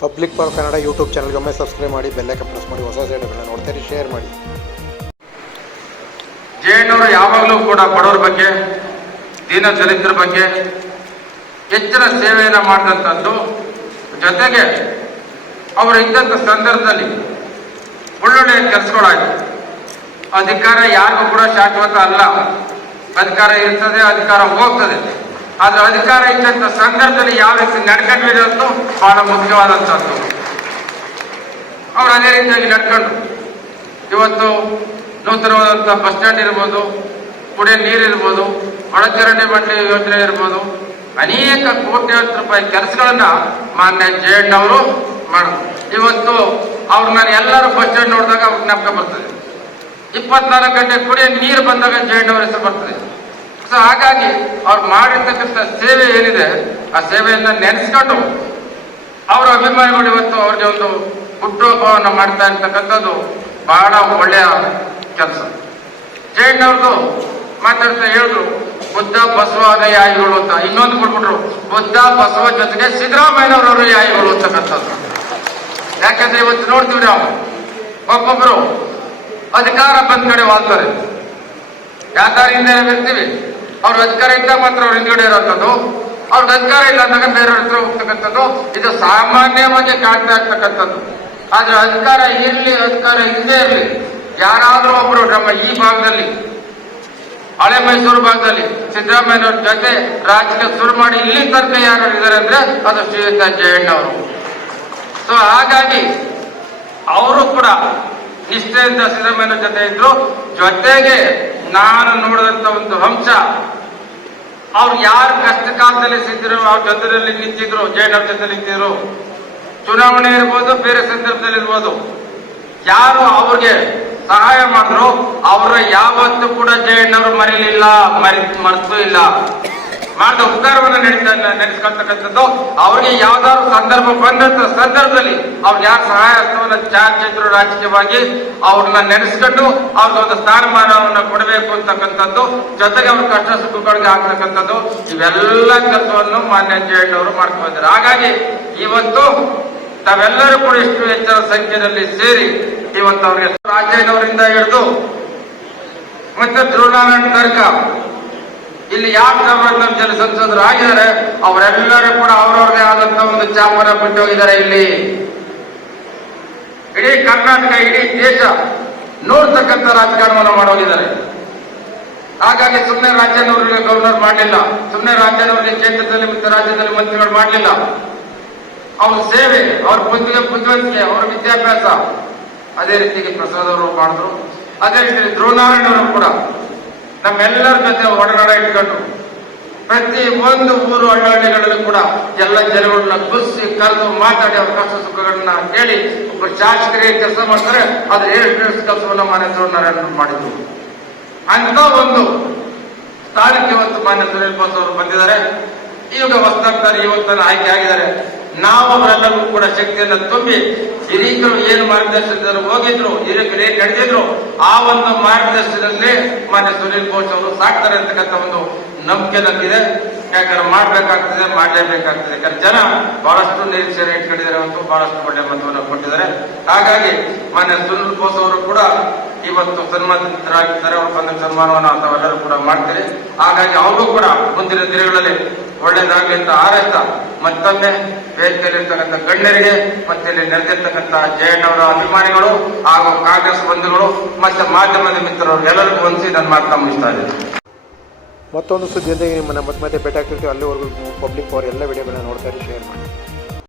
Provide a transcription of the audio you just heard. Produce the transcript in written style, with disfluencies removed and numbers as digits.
Public power Kannada YouTube ಚಾನಲ್ಗೊಮ್ಮೆ subscribe ಮಾಡಿ, bell icon press ಮಾಡಿ, ಹೊಸ ವಿಡಿಯೋಗಳನ್ನ ನೋಡ್ತಾರೆ, ಶೇರ್ ಮಾಡಿ. ಜಯಣ್ಣವರು ಯಾವಾಗಲೂ ಕೂಡ ಬಡವರ ಬಗ್ಗೆ, ದೀನ ದಲಿತರ ಬಗ್ಗೆ ಹೆಚ್ಚಿನ ಸೇವೆಯನ್ನು ಮಾಡಿದಂಥದ್ದು. ಜೊತೆಗೆ ಅವರು ಇದ್ದಂಥ ಸಂದರ್ಭದಲ್ಲಿ ಒಳ್ಳೊಳ್ಳೆಯ ಕೆಲಸಗಳಾಯಿತು. ಅಧಿಕಾರ ಯಾರಿಗೂ ಕೂಡ ಶಾಶ್ವತ ಅಲ್ಲ. ಅಧಿಕಾರ ಇರ್ತದೆ, ಅಧಿಕಾರ ಹೋಗ್ತದೆ. ಆದ್ರೆ ಅಧಿಕಾರ ಇದ್ದಂಥ ಸಂದರ್ಭದಲ್ಲಿ ಯಾವ ರೀತಿ ನಡ್ಕೊಂಡಿರೋದು ಬಹಳ ಮುಖ್ಯವಾದಂಥದ್ದು. ಅವ್ರು ಅದೇ ರೀತಿಯಾಗಿ ನಡ್ಕೊಂಡು ಇವತ್ತು ನೂತನವಾದಂಥ ಬಸ್ ಸ್ಟ್ಯಾಂಡ್ ಇರ್ಬೋದು, ಕುಡಿಯೋ ನೀರು ಇರ್ಬೋದು, ಒಳಚರಂಡಿ ಮಂಡಳಿ ಯೋಜನೆ ಇರ್ಬೋದು, ಅನೇಕ ಕೋಟ್ಯಾಂತರ ರೂಪಾಯಿ ಕೆಲಸಗಳನ್ನ ಮಾನ್ಯ ಜಯಣ್ಣವರು ಮಾಡಿದ್ರು. ಇವತ್ತು ಅವ್ರು ನಾನು ಎಲ್ಲರೂ ಬಸ್ ಸ್ಟ್ಯಾಂಡ್ ನೋಡಿದಾಗ ಅವ್ರ ಜ್ಞಾಪಕ ಬರ್ತದೆ. 24 ಗಂಟೆ ಕುಡಿಯೋ ನೀರು ಬಂದಾಗ ಜಯಣ್ಣವ್ರ ಹೆಸರು ಬರ್ತದೆ. ಸೊ ಹಾಗಾಗಿ ಅವ್ರು ಮಾಡಿರ್ತಕ್ಕಂಥ ಸೇವೆ ಏನಿದೆ, ಆ ಸೇವೆಯನ್ನ ನೆನೆಸ್ಕೊಂಡು ಅವರ ಅಭಿಮಾನಿಗಳು ಇವತ್ತು ಅವ್ರಿಗೆ ಒಂದು ಹುಟ್ಟುಹಬ್ಬವನ್ನು ಮಾಡ್ತಾ ಇರ್ತಕ್ಕಂಥದ್ದು ಬಹಳ ಒಳ್ಳೆಯ ಕೆಲಸ. ಜಯಣ್ಣವ್ರದ್ದು ಮಾತಾಡ್ತಾ ಹೇಳಿದ್ರು, ಬುದ್ಧ ಬಸವ ಅನುಯಾಯಿಗಳು ಅಂತ. ಇನ್ನೊಂದು ಕೊಟ್ಬಿಟ್ರು, ಬುದ್ಧ ಬಸವ ಜೊತೆಗೆ ಸಿದ್ದರಾಮಯ್ಯನವರ ಅನುಯಾಯಿಗಳು ಅಂತಕ್ಕಂಥದ್ದು. ಯಾಕಂದ್ರೆ ಇವತ್ತು ನೋಡ್ತೀವಿ ನಾವು, ಒಬ್ಬೊಬ್ರು ಅಧಿಕಾರ ಬಂದ ಕಡೆ ವಾಲ್ತಾರೆ, ಯಾಕಾರ ಹಿಂದೆ ಇರ್ತೀವಿ. ಅವ್ರ ಅಧಿಕಾರ ಇದ್ದಾಗ ಮಾತ್ರ ಅವ್ರ ಹಿಂದ್ಗಡೆ ಇರೋಂಥದ್ದು, ಅವ್ರಿಗೆ ಅಧಿಕಾರ ಇಲ್ಲ ಅಂದಾಗ ಬೇರೆಯವ್ರ ಹತ್ರ ಹೋಗ್ತಕ್ಕಂಥದ್ದು. ಇದು ಸಾಮಾನ್ಯವಾಗಿ ಕಾಣ್ತಾ ಇರ್ತಕ್ಕಂಥದ್ದು. ಆದ್ರೆ ಅಧಿಕಾರ ಇರ್ಲಿ, ಅಧಿಕಾರ ಇಲ್ಲದೆ ಇರಲಿ, ಯಾರಾದ್ರೂ ಒಬ್ರು ನಮ್ಮ ಈ ಭಾಗದಲ್ಲಿ, ಹಳೆ ಮೈಸೂರು ಭಾಗದಲ್ಲಿ ಸಿದ್ದರಾಮಯ್ಯನವ್ರ ಜೊತೆ ರಾಜಕೀಯ ಶುರು ಮಾಡಿ ಇಲ್ಲಿ ತನಕ ಯಾರು ಇದ್ದಾರೆ ಅಂದ್ರೆ ಅದು ಶ್ರೀಯುತ ಜಯಣ್ಣವರು. ಸೊ ಹಾಗಾಗಿ ಅವರು ಕೂಡ ನಿಷ್ಠೆಯಿಂದ ಸಿದ್ದರಾಮಯ್ಯನ ಜೊತೆ ಇದ್ರು. ಜೊತೆಗೆ ನಾನು ನೋಡಿದಂತ ಒಂದು ಅಂಶ, ಅವ್ರು ಯಾರು ಕಷ್ಟ ಕಾಲದಲ್ಲಿ ಸಿದ್ದರು ಅವ್ರ ಜೊತೆಯಲ್ಲಿ ನಿಂತಿದ್ರು, ಜಯಣ್ಣವ್ರ ಜೊತೆ ನಿಂತಿದ್ರು. ಚುನಾವಣೆ ಇರ್ಬೋದು, ಬೇರೆ ಸಂದರ್ಭದಲ್ಲಿ ಇರ್ಬೋದು, ಯಾರು ಅವ್ರಿಗೆ ಸಹಾಯ ಮಾಡಿದ್ರು ಅವರ ಯಾವತ್ತೂ ಕೂಡ ಜಯಣ್ಣವರು ಮರೀಲಿಲ್ಲ, ಮರೆತು ಇಲ್ಲ. ಮಾಡಿದ ಉಪಕಾರವನ್ನು ನೆನೆಸ್ಕೊಳ್ತಕ್ಕಂಥದ್ದು. ಅವ್ರಿಗೆ ಯಾವ್ದಾದ್ರು ಸಂದರ್ಭ ಬಂದಂತ ಸಂದರ್ಭದಲ್ಲಿ ಅವ್ರು ಯಾರು ಸಹಾಯ ಹಸ್ತವನ್ನು ಚಾಚಿದ್ರು ರಾಜಕೀಯವಾಗಿ, ಅವ್ರನ್ನ ನೆನೆಸ್ಕೊಂಡು ಅವ್ರಿಗೊಂದು ಸ್ಥಾನಮಾನವನ್ನು ಕೊಡಬೇಕು ಅಂತಕ್ಕಂಥದ್ದು. ಜೊತೆಗೆ ಅವ್ರ ಕಷ್ಟ ಸುಖಗಳಿಗೆ ಆಗ್ತಕ್ಕಂಥದ್ದು. ಇವೆಲ್ಲ ಕೆಲಸವನ್ನು ಮಾನ್ಯ ಜಯಣ್ಣವರು ಮಾಡ್ಕೊಂಡಿದ್ದಾರೆ. ಹಾಗಾಗಿ ಇವತ್ತು ತಾವೆಲ್ಲರೂ ಕೂಡ ಇಷ್ಟು ಹೆಚ್ಚಿನ ಸಂಖ್ಯೆಯಲ್ಲಿ ಸೇರಿ ಇವತ್ತು ಅವ್ರಿಗೆ ರಾಜಯ್ಯನವರಿಂದ ಹಿಡಿದು ಮತ್ತೆ ಧ್ರುವನಾರಾಯಣ ತರ್ಕ ಇಲ್ಲಿ ಯಾರು ಜನ ಸಂಸದರು ಆಗಿದ್ದಾರೆ, ಅವರೆಲ್ಲರೂ ಕೂಡ ಅವರವ್ರದೇ ಆದಂತಹ ಒಂದು ಚಾಪನ ಬಿಟ್ಟು ಹೋಗಿದ್ದಾರೆ. ಇಲ್ಲಿ ಇಡೀ ಕರ್ನಾಟಕ, ಇಡೀ ದೇಶ ನೋಡ್ತಕ್ಕಂಥ ರಾಜಕಾರಣವನ್ನು ಮಾಡೋಗಿದ್ದಾರೆ. ಹಾಗಾಗಿ ಸುಮ್ಮನೆ ರಾಜ್ಯನವರಿಗೆ ಗವರ್ನರ್ ಮಾಡಲಿಲ್ಲ, ಸುಮ್ಮನೆ ರಾಜ್ಯನವರಿಗೆ ಕೇಂದ್ರದಲ್ಲಿ ಮತ್ತು ರಾಜ್ಯದಲ್ಲಿ ಮಂತ್ರಿಗಳು ಮಾಡಲಿಲ್ಲ. ಅವ್ರ ಸೇವೆ, ಅವ್ರ ಬುದ್ಧಿವಂತಿಕೆ, ಅವರ ವಿದ್ಯಾಭ್ಯಾಸ ಅದೇ ರೀತಿಗೆ ಪ್ರಸಾದ್ ಅವರು ಮಾಡಿದ್ರು. ಅದೇ ರೀತಿ ಧ್ರುವನಾರಾಯಣವರು ಕೂಡ ನಮ್ಮೆಲ್ಲರ ಜೊತೆ ಒಡನಾಡ ಇಟ್ಕೊಂಡು ಪ್ರತಿ ಒಂದು ಊರು ಹಳ್ಳಿಗಳಲ್ಲೂ ಕೂಡ ಎಲ್ಲ ಜನಗಳನ್ನ ಖುಷಿ ಕರೆದು ಮಾತಾಡಿ ಅವ್ರ ಕಷ್ಟ ಸುಖಗಳನ್ನ ಕೇಳಿ ಒಬ್ಬ ಶಾಸಕರಿಗೆ ಕೆಲಸ ಮಾಡ್ತಾರೆ. ಅದ್ರ ಎಷ್ಟು ಕೆಲಸವನ್ನ ಮಾನ್ಯ ಧ್ರುವನಾರಾಯಣರು ಮಾಡಿದ್ರು. ಅಂತ ಒಂದು ಸ್ಥಾನಕ್ಕೆ ಇವತ್ತು ಮಾನ್ಯ ಸುನೀಲ್ ಬೋಸ್ ಅವರು ಬಂದಿದ್ದಾರೆ. ಈಗ ಹೊಸದಾಗ್ತಾರೆ, ಇವತ್ತನ್ನು ಆಯ್ಕೆ ಆಗಿದ್ದಾರೆ. ನಾವು ಅವರೆಲ್ಲರೂ ಕೂಡ ಶಕ್ತಿಯನ್ನು ತುಂಬಿ ಹಿರಿಯರು ಏನು ಮಾರ್ಗದರ್ಶನದಲ್ಲಿ ಹೋಗಿದ್ರು, ಹಿರಿಯರು ಏನ್ ನಡೆದಿದ್ರು, ಆ ಒಂದು ಮಾರ್ಗದರ್ಶನದಲ್ಲಿ ಮಾನ್ಯ ಸುನೀಲ್ ಬೋಸ್ ಅವರು ಸಾಕ್ತಾರೆ ಅಂತಕ್ಕಂಥ ಒಂದು ನಂಬಿಕೆ ನಮಗಿದೆ. ಯಾಕಂದ್ರೆ ಮಾಡ್ಬೇಕಾಗ್ತದೆ, ಮಾಡಲೇಬೇಕಾಗ್ತದೆ. ಯಾಕಂದ್ರೆ ಜನ ಬಹಳಷ್ಟು ನಿರೀಕ್ಷೆಯನ್ನು ಇಟ್ಕೊಂಡಿದ್ದಾರೆ ಮತ್ತು ಬಹಳಷ್ಟು ಒಳ್ಳೆಯ ಮತವನ್ನು ಕೊಟ್ಟಿದ್ದಾರೆ. ಹಾಗಾಗಿ ಮಾನ್ಯ ಸುನೀಲ್ ಬೋಸ್ ಅವರು ಕೂಡ ಇವತ್ತು ಸನ್ಮಾನಿತರಾಗಿದ್ದಾರೆ. ಅವರು ಬಂದ ಸನ್ಮಾನವನ್ನು ತಾವೆಲ್ಲರೂ ಕೂಡ ಮಾಡ್ತೀರಿ. ಹಾಗಾಗಿ ಅವರು ಕೂಡ ಮುಂದಿನ ದಿನಗಳಲ್ಲಿ ಒಳ್ಳೇದಾಗಲಿ ಅಂತ ಹಾರೈಸ್ತಾ ಮತ್ತೊಮ್ಮೆ ವೇದಿಕೆಯಲ್ಲಿರ್ತಕ್ಕಂಥ ಗಣ್ಯರಿಗೆ ಮತ್ತೆ ಇಲ್ಲಿ ನೆರೆದಿರ್ತಕ್ಕಂಥ ಜಯಣ್ಣವರ ಅಭಿಮಾನಿಗಳು ಹಾಗೂ ಕಾಂಗ್ರೆಸ್ ಬಂಧುಗಳು ಮತ್ತೆ ಮಾಧ್ಯಮದ ಮಿತ್ರರು ಎಲ್ಲರಿಗೂ ಹೊಂದಿಸಿ ನನ್ನ ಮಾತನ್ನ ಮುಗಿಸ್ತಾ ಇದ್ದೀನಿ. ಮತ್ತೊಂದು ಸುದ್ದಿಯೊಂದಿಗೆ ನಿಮ್ಮನ್ನ ಮತ್ತೆ ಭೇಟಿ ಆಗ್ತಿರ್ತೀವಿ. ಅಲ್ಲಿವರೆಗೂ ಪಬ್ಲಿಕ್ ಪವರ್ ಎಲ್ಲ ವಿಡಿಯೋಗಳನ್ನ ನೋಡ್ತಾರೆ, ಶೇರ್ ಮಾಡಿ.